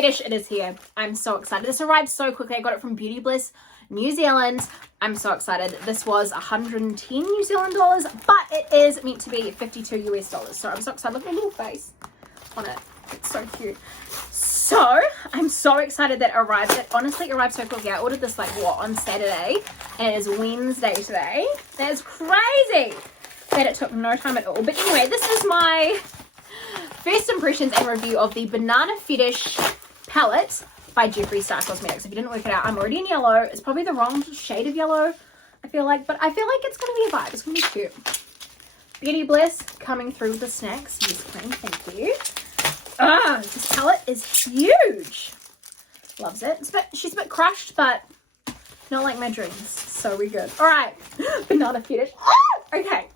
Fetish, it is here. I'm so excited. This arrived so quickly. I got it from Beauty Bliss, New Zealand. I'm so excited. This was 110 New Zealand dollars, but it is meant to be 52 US dollars. So I'm so excited. Look at my little face on it. It's so cute. So I'm so excited that it arrived. It honestly arrived so quickly. I ordered this like what, on Saturday, and it is Wednesday today. That is crazy that it took no time at all. But anyway, this is my first impressions and review of the Banana Fetish palette by Jeffree Star Cosmetics. If you didn't work it out, I'm already in yellow. It's probably the wrong shade of yellow, I feel like, but I feel like it's going to be a vibe. It's going to be cute. Beauty Bliss coming through with the snacks. Yes, cream, thank you. This palette is huge. Loves it. She's a bit crushed, but not like my dreams. So we're good. All right, Banana Fetish. Okay,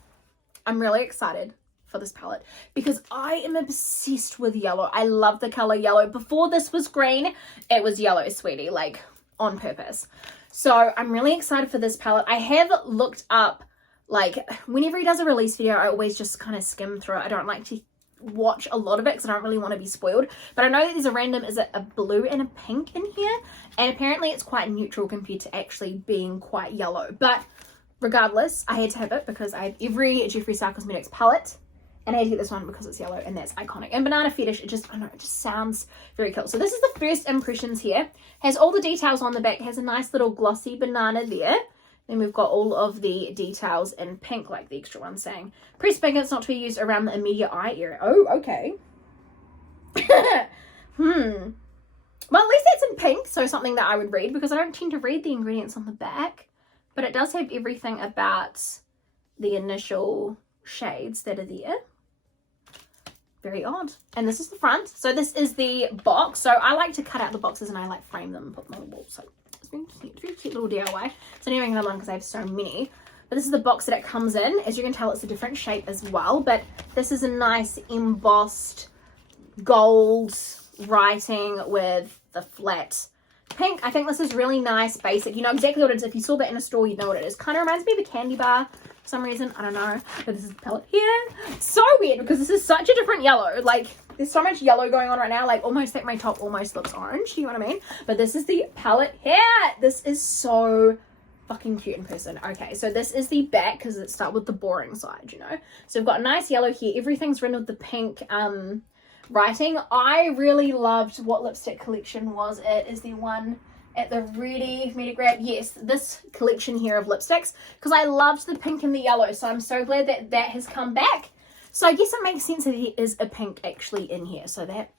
I'm really excited for this palette because I am obsessed with yellow. I love the color yellow. Before this was green, it was yellow, sweetie, like on purpose. So I'm really excited for this palette. I have looked up, like, whenever he does a release video, I always just kind of skim through it. I don't like to watch a lot of it because I don't really want to be spoiled, but I know that there's a random, is it a blue and a pink in here, and apparently it's quite neutral compared to actually being quite yellow. But regardless, I had to have it because I have every Jeffree Star Cosmetics palette, and I had to get this one because it's yellow and that's iconic. And Banana Fetish, it just, I don't know, it just sounds very cool. So this is the first impressions here. Has all the details on the back, has a nice little glossy banana there. Then we've got all of the details in pink, like the extra one saying, press pigments not to be used around the immediate eye area. Oh, okay. Well, at least that's in pink, so something that I would read, because I don't tend to read the ingredients on the back. But it does have everything about the initial shades that are there. Very odd. And this is the front. So this is the box. So I like to cut out the boxes and I like frame them and put them on the wall. So very cute little DIY. So anyway, another one because I have so many. But this is the box that it comes in. As you can tell, it's a different shape as well. But this is a nice embossed gold writing with the flat pink. I think this is really nice, basic. You know exactly what it is. If you saw that in a store, you'd know what it is. Kind of reminds me of a candy bar for some reason. I don't know. But this is the palette here. So weird because this is such a different yellow. Like, there's so much yellow going on right now, like almost like my top almost looks orange, you know what I mean? But this is the palette here. This is so fucking cute in person. Okay, so this is the back because it starts with the boring side, you know? So we've got a nice yellow here. Everything's written with the pink writing. I really loved, what lipstick collection was it? Is the one at the ready for me to grab? Yes, this collection here of lipsticks, because I loved the pink and the yellow. So I'm so glad that that has come back. So I guess it makes sense that there is a pink actually in here. So that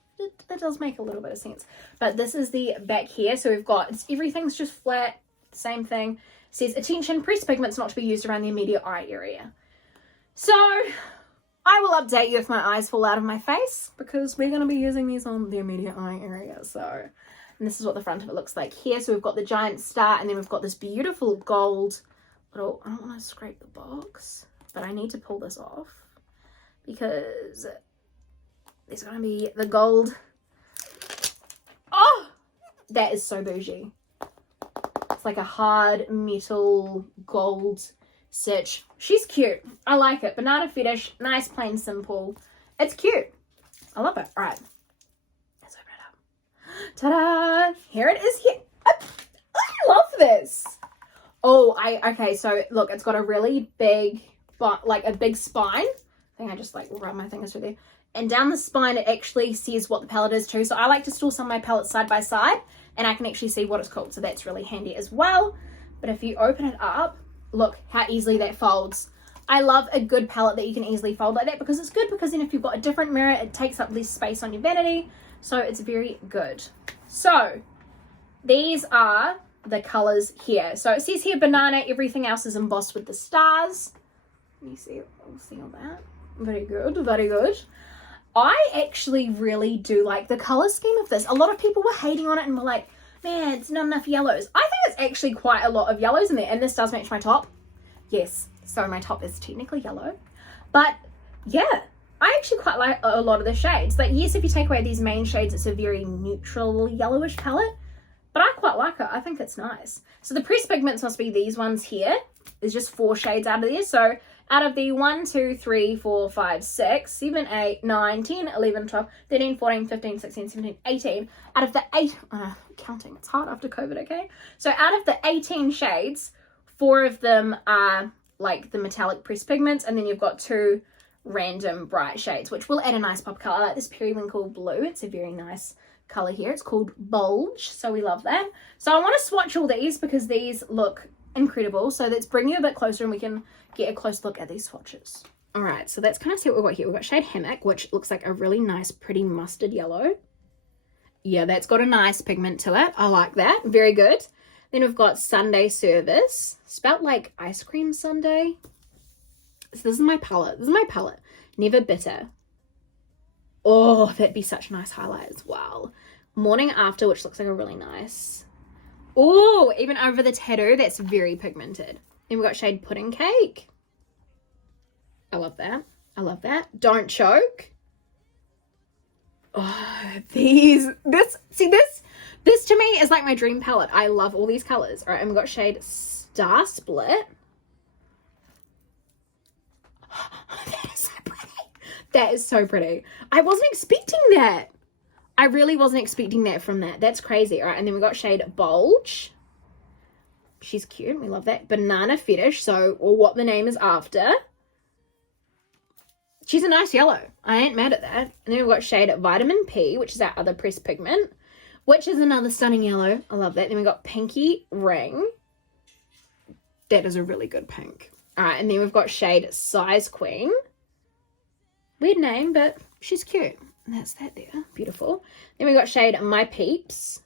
does make a little bit of sense. But this is the back here. So we've got, everything's just flat, same thing. It says, attention, press pigments not to be used around the immediate eye area. So I will update you if my eyes fall out of my face, because we're going to be using these on the immediate eye area. So, and this is what the front of it looks like here. So we've got the giant star, and then we've got this beautiful gold little, I don't want to scrape the box, but I need to pull this off, because there's going to be the gold. Oh, that is so bougie. It's like a hard metal gold stitch. She's cute. I like it. Banana Fetish. Nice, plain, simple. It's cute. I love it. All right. Let's open it up. Ta-da! Here it is here. I love this. Oh, okay, so look, it's got a really big, like a big spine. I think I just like rub my fingers through there. And down the spine, it actually says what the palette is too. So I like to store some of my palettes side by side, and I can actually see what it's called. So that's really handy as well. But if you open it up, look how easily that folds. I love a good palette that you can easily fold like that, because it's good, because then if you've got a different mirror, it takes up less space on your vanity. So it's very good. So these are the colors here. So it says here banana, everything else is embossed with the stars. Can you see, we'll see all that. Very good, very good. I actually really do like the color scheme of this. A lot of people were hating on it and were like, man, it's not enough yellows. I think it's actually quite a lot of yellows in there, and this does match my top. Yes, so my top is technically yellow, but yeah, I actually quite like a lot of the shades. Like, yes, if you take away these main shades, it's a very neutral yellowish palette, but I quite like it. I think it's nice. So the pressed pigments must be these ones here. There's just 4 shades out of there. So out of the 1, 2, 3, 4, 5, 6, 7, 8, 9, 10, 11, 12, 13, 14, 15, 16, 17, 18, out of the 8, counting, it's hard after COVID, okay? So out of the 18 shades, 4 of them are like the metallic pressed pigments, and then you've got 2 random bright shades, which will add a nice pop color. I like this periwinkle blue. It's a very nice color here. It's called Bulge, so we love that. So I want to swatch all these because these look incredible. So let's bring you a bit closer and we can get a close look at these swatches. All right, so let's kind of see what we've got here. We've got shade Hammock, which looks like a really nice, pretty mustard yellow. Yeah, that's got a nice pigment to it. I like that. Very good. Then we've got Sunday Service, spelt like ice cream sundae. So this is my palette. Never Bitter. Oh, that'd be such a nice highlight as well. Morning After, which looks like a really nice. Oh, even over the tattoo, that's very pigmented. Then we've got shade Pudding Cake. I love that. I love that. Don't Choke. Oh, this to me is like my dream palette. I love all these colors. All right, and we've got shade Star Split. That is so pretty. That is so pretty. I wasn't expecting that. I really wasn't expecting that from that. That's crazy. All right, and then we've got shade Bulge. She's cute. We love that. Banana Fetish, so, or what the name is after. She's a nice yellow. I ain't mad at that. And then we've got shade Vitamin P, which is our other pressed pigment, which is another stunning yellow. I love that. Then we've got Pinky Ring. That is a really good pink. All right, and then we've got shade Size Queen. Weird name, but she's cute. And that's that there. Beautiful. Then we've got shade My Peeps.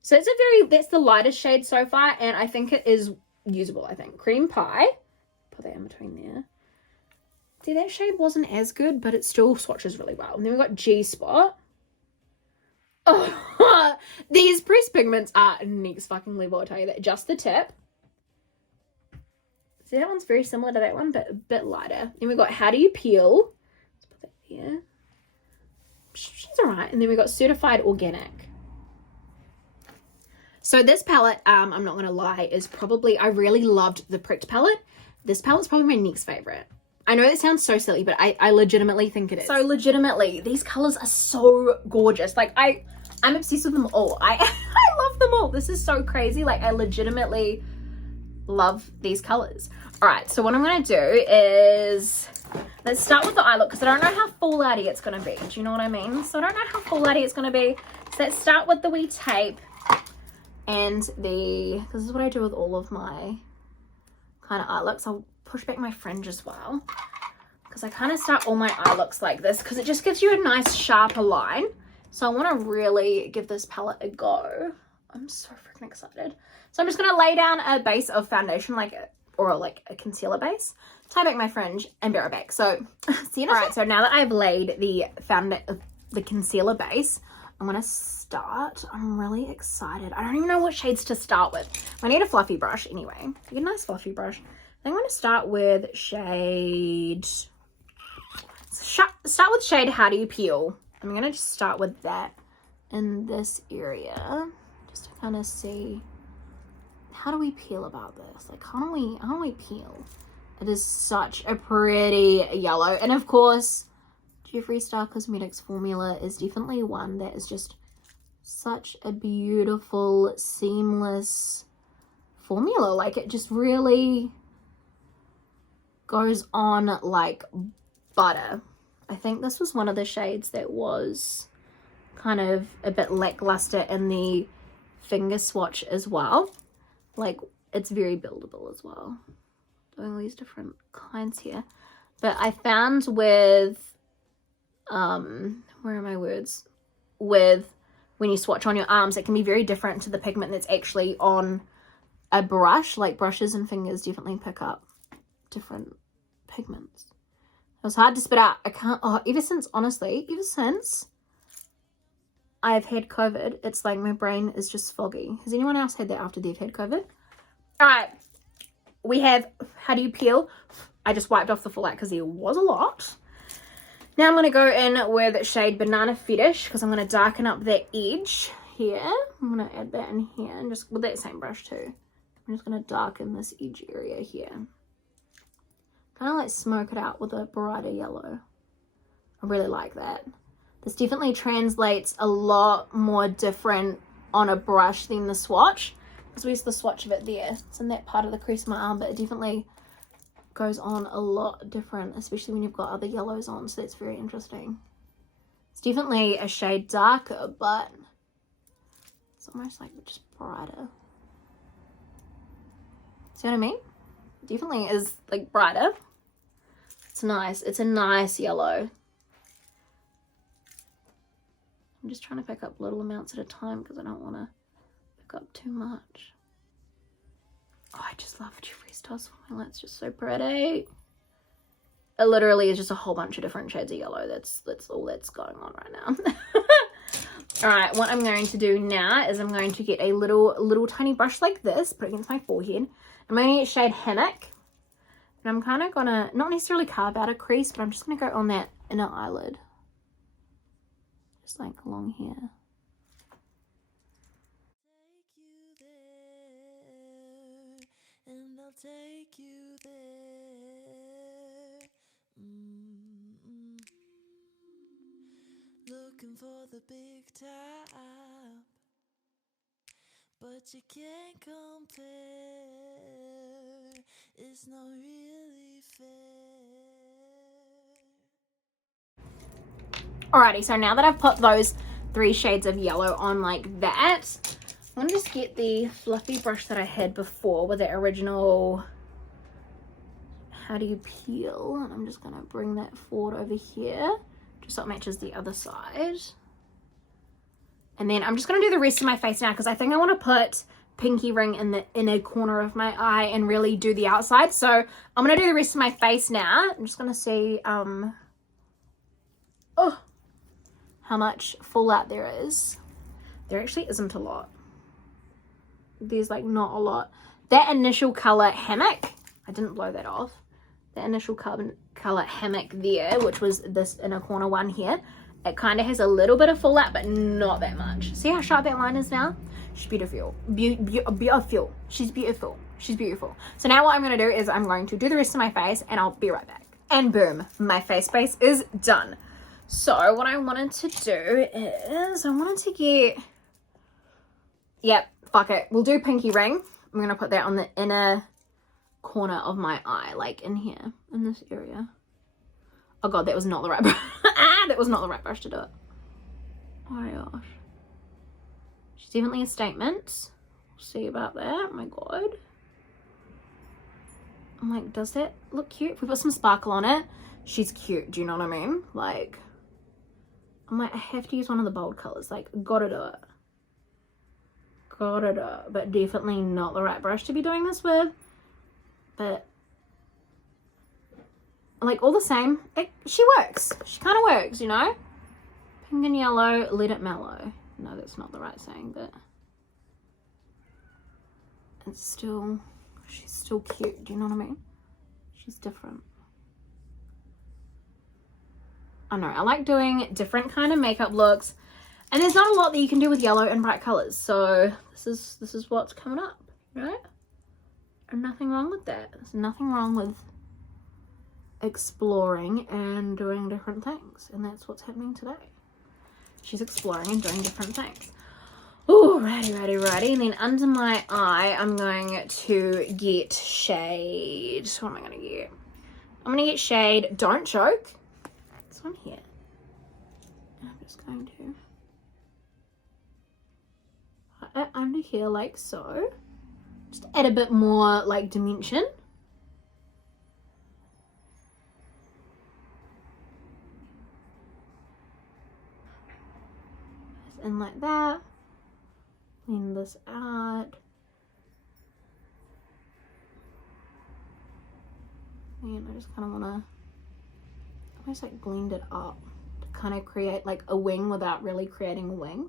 So that's the lightest shade so far, and I think it is usable, I think. Cream Pie. Put that in between there. See, that shade wasn't as good, but it still swatches really well. And then we've got G-Spot. Oh, these pressed pigments are next fucking level, I'll tell you that. Just the tip. See, that one's very similar to that one, but a bit lighter. Then we've got How Do You Peel. Let's put that there. She's alright. And then we've got Certified Organic. So this palette, I'm not going to lie, is probably, I really loved the Pricked palette. This palette's probably my next favorite. I know that sounds so silly, but I legitimately think it is. So legitimately, these colors are so gorgeous. Like, I'm obsessed with them all. I love them all. This is so crazy. Like, I legitimately love these colors. All right, so what I'm going to do is, let's start with the eye look, because I don't know how fallout-y it's going to be. Do you know what I mean? So I don't know how fallout-y it's going to be. So let's start with the wee tape and this is what I do with all of my kind of eye looks. I'll push back my fringe as well, because I kind of start all my eye looks like this, because it just gives you a nice sharper line. So I want to really give this palette a go. I'm so freaking excited. So I'm just going to lay down a base of foundation, or a concealer base, tie back my fringe, and be right back. So see you in a second. So now that I've laid the concealer base, I'm going to start. I'm really excited. I don't even know what shades to start with. I need a fluffy brush anyway. Get a nice fluffy brush. I'm going to start with shade How Do You Peel. I'm going to just start with that in this area, just to kind of see, how do we peel about this? Like, how do we peel? It is such a pretty yellow. And of course, Jeffree Star Cosmetics formula is definitely one that is just such a beautiful, seamless formula. Like, it just really goes on like butter. I think this was one of the shades that was kind of a bit lackluster in the finger swatch as well. Like, it's very buildable as well. Doing all these different kinds here. But I found with, where are my words? With when you swatch on your arms, it can be very different to the pigment that's actually on a brush. Like, brushes and fingers definitely pick up different pigments. It was hard to spit out. I can't, ever since I've had COVID, it's like my brain is just foggy. Has anyone else had that after they've had COVID? All right, we have How Do You Peel. I just wiped off the fallout because there was a lot. Now I'm going to go in with shade Banana Fetish, because I'm going to darken up that edge here. I'm going to add that in here, and just with that same brush too. I'm just going to darken this edge area here. kind of like smoke it out with a brighter yellow. I really like that. This definitely translates a lot more different on a brush than the swatch. Because where's the swatch of it there? It's in that part of the crease of my arm, but it definitely goes on a lot different, especially when you've got other yellows on, so that's very interesting. It's definitely a shade darker, but it's almost like just brighter. See what I mean? Definitely is like brighter. It's nice. It's a nice yellow. I'm just trying to pick up little amounts at a time because I don't want to pick up too much. Oh, I just love Jeffree Star Swirl. It's just so pretty. It literally is just a whole bunch of different shades of yellow. That's all that's going on right now. All right, what I'm going to do now is I'm going to get a little tiny brush like this, put it against my forehead. I'm going to get shade Hammock. And I'm kind of going to, not necessarily carve out a crease, but I'm just going to go on that inner eyelid. Just like along here. And I'll take you there. Looking for the big top, but you can't compare. It's not really fair. Alrighty, so now that I've put those 3 shades of yellow on like that, I'm gonna just get the fluffy brush that I had before with the original how do you peel, and I'm just gonna bring that forward over here just so it matches the other side. And then I'm just gonna do the rest of my face now because I think I want to put pinky ring in the inner corner of my eye and really do the outside. So I'm gonna do the rest of my face now. I'm just gonna see how much fallout there is. There actually isn't a lot. There's like not a lot. That initial color Hammock, I didn't blow that off. The initial color Hammock there, which was this inner corner one here, it kind of has a little bit of fallout, but not that much. See how sharp that line is now? She's beautiful. Beautiful. She's beautiful. She's beautiful. So now what I'm going to do is I'm going to do the rest of my face and I'll be right back. And boom, my face base is done. So what I wanted to do is I wanted to get, yep, fuck it. We'll do pinky ring. I'm going to put that on the inner corner of my eye, like in here, in this area. Oh god, that was not the right brush. That was not the right brush to do it. Oh my gosh. She's definitely a statement. We'll see about that. Oh my god. I'm like, does that look cute? If we put some sparkle on it, she's cute. Do you know what I mean? Like, I'm like, I have to use one of the bold colors. Like, gotta do it. Gotta do it. But definitely not the right brush to be doing this with. But like all the same, she works. She kind of works, you know. Pink and yellow, let it mellow. No, that's not the right saying, but it's still, she's still cute. Do you know what I mean? She's different. I know, I like doing different kind of makeup looks, and there's not a lot that you can do with yellow and bright colors. So this is what's coming up, right? And nothing wrong with that. There's nothing wrong with exploring and doing different things, and that's what's happening today. She's exploring and doing different things. Oh, righty. And then under my eye, I'm going to get shade. What am I going to get? I'm going to get shade Don't Choke. This one here. I'm just going to put it under here like so. Just add a bit more like dimension. And like that. Clean this out. And I just kind of want to almost like blend it up to kind of create like a wing without really creating a wing.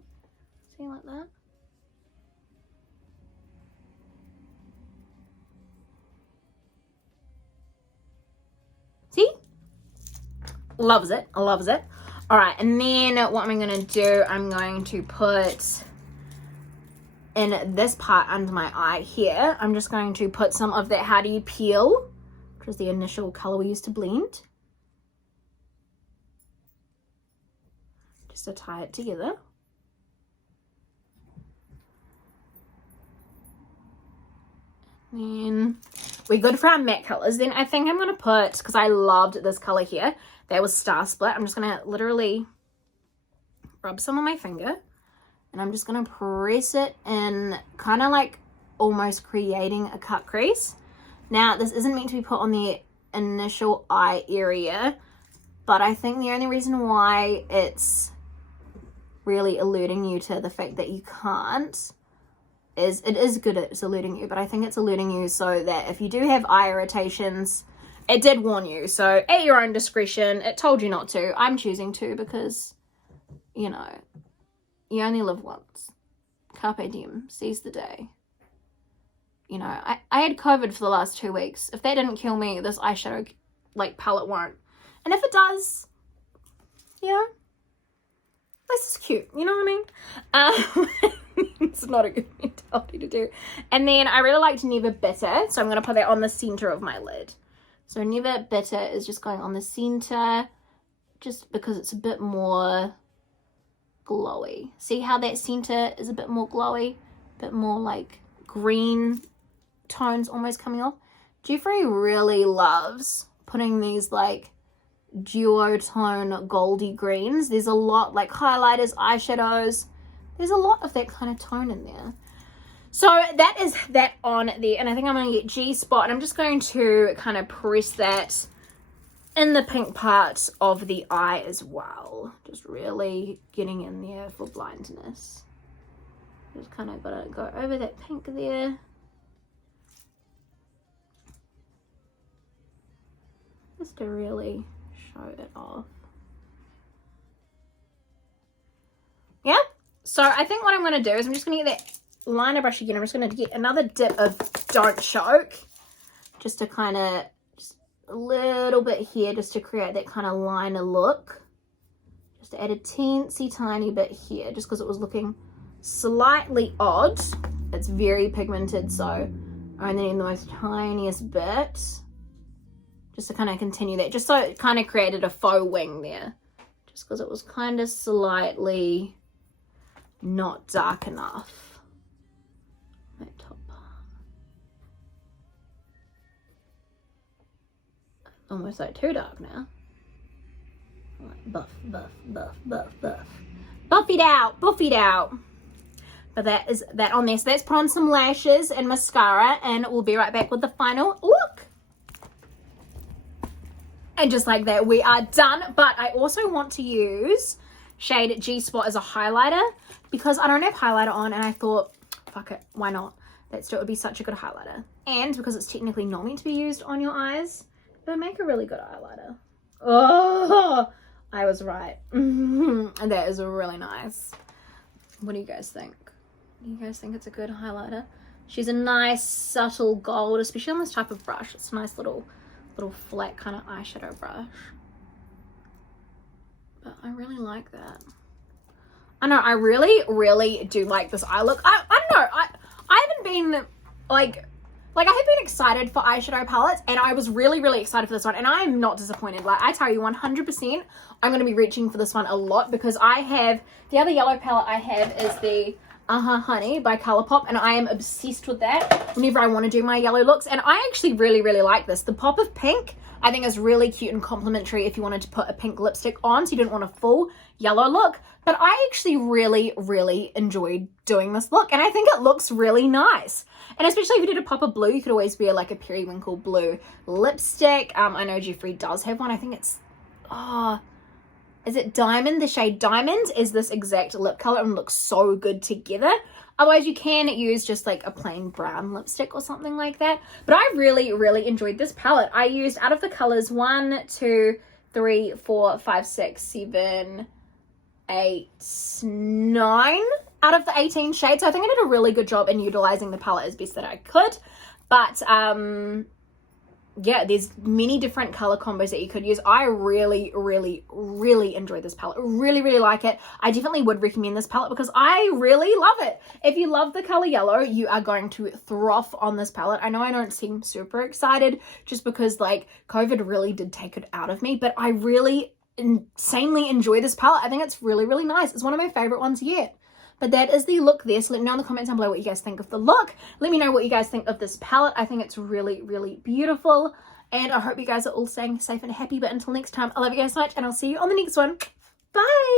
See, like that. See? Loves it. Loves it. All right, and then what am I going to do? I'm going to put in this part under my eye here, I'm just going to put some of that How Do You Peel which was the initial color we used to blend. Just to tie it together. Then we're good for our matte colors. Then I think I'm going to put, because I loved this color here, that was Star Split. I'm just going to literally rub some on my finger. And I'm just going to press it in, kind of like almost creating a cut crease. Now, this isn't meant to be put on the initial eye area, but I think the only reason why it's really alerting you to the fact that you can't is, it is good at alerting you, but I think it's alerting you so that if you do have eye irritations, it did warn you. So at your own discretion, it told you not to. I'm choosing to because, you know, you only live once. Carpe diem, seize the day. You know, I had COVID for the last 2 weeks. If that didn't kill me, this eyeshadow like palette won't. And if it does, you know, this is cute. You know what I mean? It's not a good mentality to do. And then I really liked Never Bitter, so I'm going to put that on the center of my lid. So Never Bitter is just going on the center, just because it's a bit more glowy. See how that center is a bit more glowy? A bit more like green tones almost coming off. Jeffree really loves putting these like duotone goldy greens. There's a lot like highlighters, eyeshadows. There's a lot of that kind of tone in there. So that is that on there. And I think I'm going to get G-Spot. And I'm just going to kind of press that in the pink part of the eye as well. Just really getting in there for blindness. Just kind of got to go over that pink there. Just to really show it off. Yeah. So I think what I'm going to do is I'm just going to get that liner brush again. I'm just going to get another dip of Don't Choke. Just to kind of, just a little bit here, just to create that kind of liner look. Just to add a teensy tiny bit here, just because it was looking slightly odd. It's very pigmented, so I only need the most tiniest bit. Just to kind of continue that. Just so it kind of created a faux wing there. Just because it was kind of slightly not dark enough. That top part. Almost like too dark now. Like buff, buff, buff, buff, buff. Buff it out, buff it out. But that is that on there. So let's put on some lashes and mascara, and we'll be right back with the final look. And just like that, we are done. But I also want to use shade G-Spot as a highlighter because I don't have highlighter on, and I thought, fuck it, why not? Let's do it. It would be such a good highlighter. And because it's technically not meant to be used on your eyes, it would make a really good highlighter. Oh, I was right. And that is really nice. What do you guys think? Do you guys think it's a good highlighter? She's a nice, subtle gold, especially on this type of brush. It's a nice little flat kind of eyeshadow brush. But I really like that. I know, I really do like this eye look. I don't know, I haven't been like I have been excited for eyeshadow palettes, and I was really excited for this one, and I am not disappointed. Like, I tell you 100% I'm going to be reaching for this one a lot, because I have, the other yellow palette I have is the Honey by Colourpop, and I am obsessed with that whenever I want to do my yellow looks. And I actually really like this. The pop of pink I think is really cute and complimentary if you wanted to put a pink lipstick on, so you didn't want a full yellow look. But I actually really enjoyed doing this look, and I think it looks really nice. And especially if you did a pop of blue, you could always wear like a periwinkle blue lipstick. I know Jeffree does have one. I think it's, is it Diamond? The shade Diamond is this exact lip color and looks so good together. Otherwise, you can use just like a plain brown lipstick or something like that. But I really enjoyed this palette. I used, out of the colors 1, 2, 3, 4, 5, 6, 7, 8, 9 out of the 18 shades. So I think I did a really good job in utilizing the palette as best that I could. But yeah, there's many different color combos that you could use. I really, really, really enjoy this palette. Really, really like it. I definitely would recommend this palette because I really love it. If you love the color yellow, you are going to throw on this palette. I know I don't seem super excited just because like COVID really did take it out of me, but I really insanely enjoy this palette. I think it's really, really nice. It's one of my favorite ones yet. But that is the look there. So let me know in the comments down below what you guys think of the look. Let me know what you guys think of this palette. I think it's really, really beautiful. And I hope you guys are all staying safe and happy. But until next time, I love you guys so much. And I'll see you on the next one. Bye!